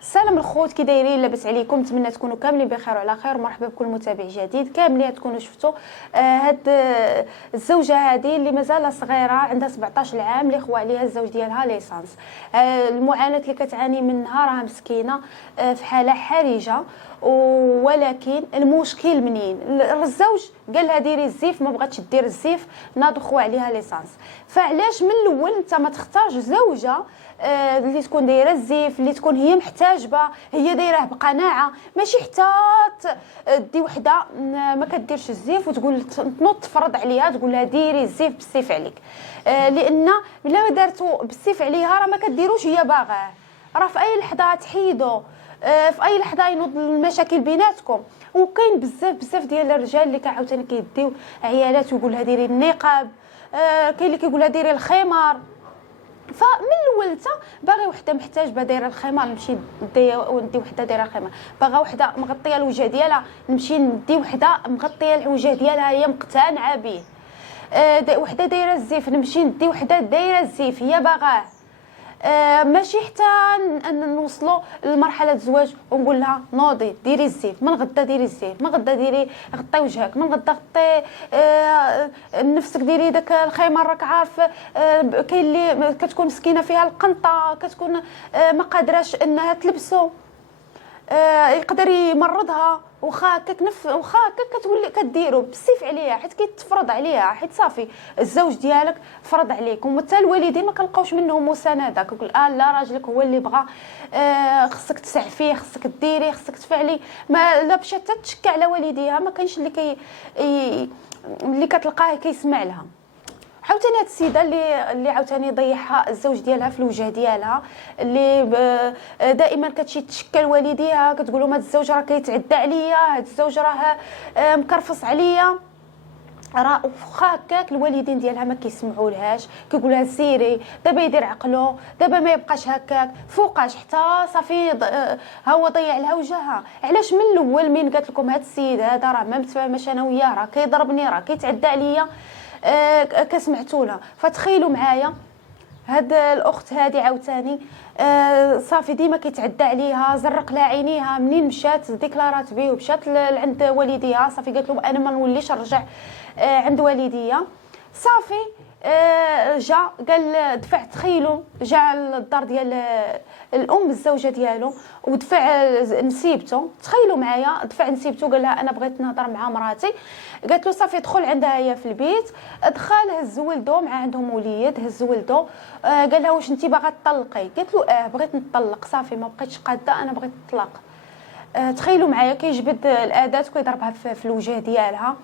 السلام الخوت، كي دايرين؟ لاباس عليكم؟ نتمنى تكونوا كاملين بخير وعلى خير. مرحبا بكل متابع جديد. كاملين تكونوا شفتوا هاد الزوجه هذه اللي مازال صغيره، عندها 17 عام، اللي خوا عليها الزوج ديالها ليسانس. المعاناه اللي كتعاني منها راه مسكينه، في حاله حرجه. ولكن المشكل منين؟ الزوج قال لها ديري الزيف، ما بغاتش دير الزيف، ناض خوا عليها ليسانس. فعلاش من الاول انت ما تختارش زوجه اللي تكون دايره الزيف، اللي تكون هي محتاجبه، هي دايره بقناعه، ماشي حتى دي وحده ما كديرش الزيف وتقول تنوض تفرض عليها تقول لها ديري الزيف بالسيف عليك. لان الا دارتو بالسيف عليها راه ما كديروش هي باغاه، راه في اي لحظه تحيدوا، في اي لحظه ينوض المشاكل بيناتكم. وكاين بزاف ديال الرجال اللي كعاوتاني كيديو عيالات ويقول لها ديري النقاب، كاين اللي كيقول لها ديري الخمار. فمن الاول انت باغي وحده محتاجه دايره الخمار، نمشي ندي وحده دايره الخمار. باغا وحده مغطيه الوجه ديالها، نمشي ندي وحده مغطيه الوجه ديالها هي مقتنعه به. وحده دايره الزيف، نمشي ندي وحده دايره الزيف هي باغاه. ماشي حتى نوصلوا لمرحله الزواج ونقول لها نوضي ديري الزيف، من غدا ديري الزيف، من غدا ديري غطي وجهك، من غدا غطي نفسك، ديري داك الخمار. راك عارف كاين اللي كتكون مسكينه فيها القنطه، كتكون ما قادراش انها تلبسو، يقدر يمرضها. واخا هكاك كتولي كديروا بالسيف عليها حيت كيتفرض عليها، حيت صافي الزوج ديالك فرض عليكم. وحتى الوالدين ما كنلقاوش منهم مسانده، كيقول لا راجلك هو اللي بغى، خصك تسعفيه، خصك ديري، خصك تفعلي. ما لا مشات تشكى على والديها، ما كاينش اللي كتلقاه كيسمع لها. عاوتاني هاد السيده اللي عاوتاني ضيعها الزوج ديالها في الوجه ديالها، اللي دائما كتمشي تشكى لوالديها، كتقول لهم هاد الزوج راه كيتعدى عليا، هاد الزوج راه مكرفص عليا. راه واخا هكاك الوالدين ديالها ما كيسمعوا لهاش، كيقول لها سيري دابا يدير عقله، دابا ما يبقاش هكاك، فوقاش حتى صافي ها هو ضيع لها وجهها. علاش من الاول من قالت لكم هاد السيد هذا راه ما متفاهماش انا وياه، راه كيضربني، راه كيتعدى عليا، كسمعتوا لها. فتخيلوا معايا هاد الاخت هذه عاوتاني صافي ديما كيتعدى عليها، زرق لها عينيها. منين مشات ديكلارات به ومشات لعند والديها، صافي قالت لهم انا ما نوليش نرجع عند والديا. صافي جا قال دفع، تخيلوا جا للدار ديال الام الزوجه ديالو ودفع نسيبته. تخيلوا معايا دفع نسيبته، قال لها انا بغيت نهضر مع مراتي. قالت له صافي دخل عندها هي في البيت، دخل هز ولده، مع عندهم وليد، هز ولده. قال لها واش انت باغا تطلقي؟ قالت له بغيت نطلق، صافي ما بقيتش قاده، انا بغيت نطلق. تخيلوا معايا كيجبد الاداه وكيضربها في الوجه ديالها.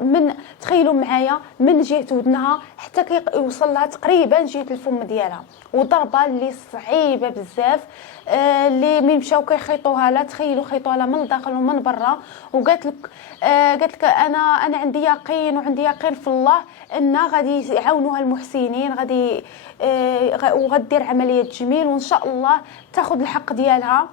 من تخيلوا معايا من جهه ودنها حتى كيوصل لها تقريبا جهه الفم ديالها، وضربه اللي صعيبه بزاف. اللي من مشاو كيخيطوها لها، تخيلوا خيطوها لها من الداخل ومن برا. وقالت لك انا عندي يقين، وعندي يقين في الله ان غادي يعاونوها المحسنين، غادي وغدير عمليه تجميل، وان شاء الله تاخذ الحق ديالها،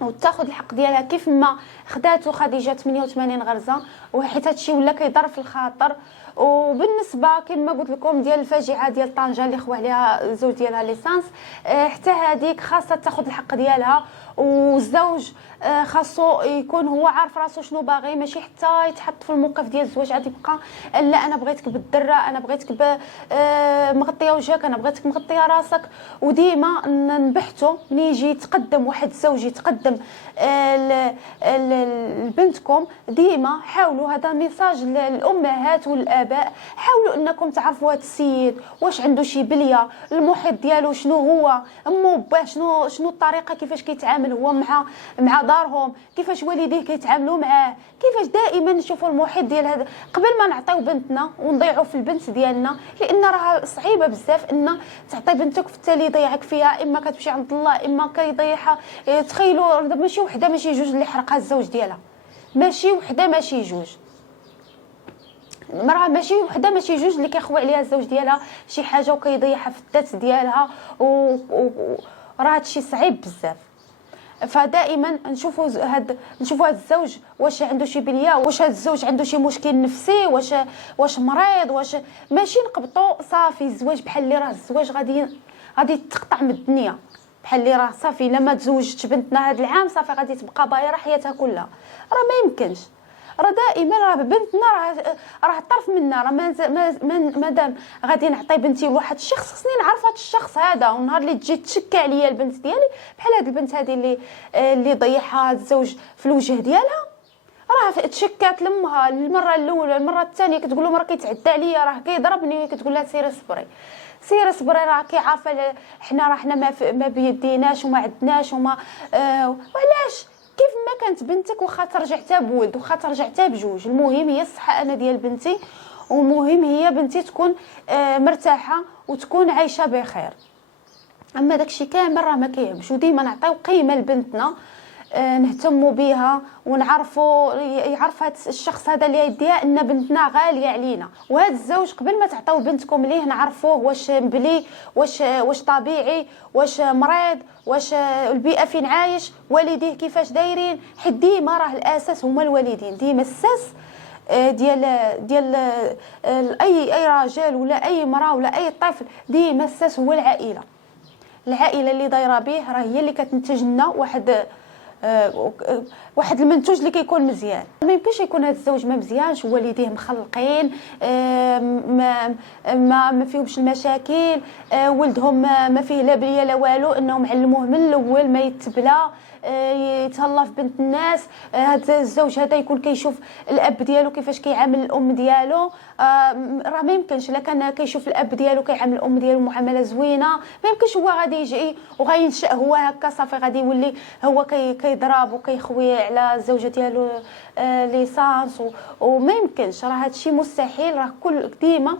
وتاخذ الحق ديالها كيف ما خداتو خديجه 88 غرزه. وحيت هادشي ولا كيضر في الخاطر. وبالنسبه كما قلت لكم ديال الفاجعه ديال طنجه اللي خوا عليها الزوج ديالها ليسانس، حتى هذيك خاصها تاخذ الحق ديالها. والزوج خاصو يكون هو عارف راسو شنو باغي، ماشي حتى يتحط في الموقف ديال الزواج عاد يبقى لا انا بغيتك بالدره، انا بغيتك مغطيه وجهك، انا بغيتك مغطيه راسك. وديما نبحثوا ملي يجي يتقدم واحد الزوج يتقدم لبنتكم، ديما حاولوا، هذا ميساج للامهات والاباء، حاولوا انكم تعرفوا هذا السيد واش عنده شي بليه، المحيط ديالو شنو هو، امو باه شنو الطريقه كيفاش كيتعامل هو مع دارهم، كيفاش والديه كيتعاملوا معاه، كيفاش دائما نشوفوا المحيط ديال هذا قبل ما نعطيو بنتنا ونضيعوا في البنت ديالنا. لان راه صعيبه بزاف ان تعطي بنتك في التالي يضيعك فيها، اما كتمشي عند الله اما كيضيعها. تخيلوا ماشي وحده ماشي جوج اللي حرقها الزوج ديالها، ماشي وحده ماشي جوج، مراه ماشي وحده ماشي جوج اللي كيخوي عليها الزوج ديالها شي حاجه وكيضيعها في الذات ديالها. راه هادشي صعيب بزاف. فدائما نشوفوا هاد الزوج واش عنده شي بليه، واش هاد الزوج عنده شي مشكل نفسي، واش مريض، واش ماشي نقبطوا صافي الزواج بحال اللي راه الزواج غادي تقطع من الدنيا، بحال اللي راه صافي الا ما تزوجتش بنتنا هذا العام صافي غادي تبقى بايره حياتها كلها. راه ما يمكنش. راه دائما راه بنتنا راه طرف منا. راه مادام غادي نعطي بنتي لواحد الشخص خصني نعرف هذا الشخص هذا، والنهار اللي تجي تشكى عليا البنت ديالي بحال هذه البنت هذه اللي ضيعها الزوج في الوجه ديالها، راه تشكات لامها المره الاولى المره الثانيه كتقول لهم راه كيتعدى عليا راه كيضربني، كتقول لها سيري صبري سيري صبري راه كيعرفه حنا ما بيديناش وما عندناش وما وعلاش كيف ما كانت بنتك واخا ترجع حتى بولد واخا ترجع حتى بجوج، المهم هي الصحه انا ديال بنتي، والمهم هي بنتي تكون مرتاحه وتكون عايشه بخير. اما داكشي كامل راه ما كيهمش. وديما نعطيو قيمه لبنتنا، نهتموا بها ونعرفوا يعرف هذا الشخص هذا اللي يديها ان بنتنا غاليه علينا. وهذا الزوج قبل ما تعطيو بنتكم ليه نعرفوه واش مبلي واش طبيعي واش مريض واش البيئه فين عايش والديه كيفاش دايرين، حيت ديما راه الاساس هما الوالدين. ديما الساس ديال اي راجل ولا اي مراه ولا اي طفل، ديما الساس هو العائله. العائله اللي دايره به راه هي اللي كتنتج لنا واحد المنتوج اللي كيكون مزيان. ما يمكنش يكون هذا الزوج ما مزيانش والديه مخلقين ما فيهمش المشاكل، ولدهم ما فيه لا بليه لا والو، انهم علموه من الاول ما يتبلى يتهلا في بنت الناس. هذا الزوج هذا يكون كيشوف الاب ديالو كيفاش كيعامل الام ديالو، راه ما يمكنش. الا كان كيشوف الاب ديالو كيعامل الام ديالو معامله زوينه ما يمكنش هو غادي يجي وغينشا هو هكا صافي غادي يولي هو كيضرب وكيخوي على الزوجه ديالو ليسانس وما يمكنش. راه هادشي مستحيل. راه كل ديما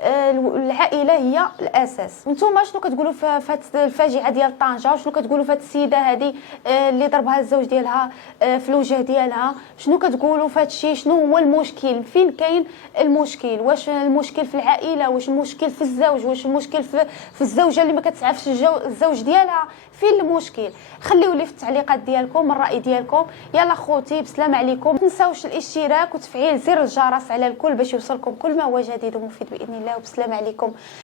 العائله هي الاساس. نتوما شنو كتقولوا في هذه الفاجعه ديال طنجه؟ وشنو كتقولوا في هذه السيده هذه اللي ضربها الزوج ديالها في الوجه ديالها؟ شنو كتقولوا في هذا الشيء؟ شنو هو المشكل؟ فين كاين المشكل؟ واش المشكل في العائله؟ واش المشكل في الزوج؟ واش المشكل في الزوجه اللي ما كتسعفش الزوج ديالها؟ فين المشكل؟ خليو لي في التعليقات ديالكم الراي ديالكم. يلا خوتي بسلام عليكم. ما تنساوش الاشتراك وتفعيل زر الجرس على الكل باش يوصلكم كل ما هو جديد ومفيد باذن الله. وبسلام عليكم.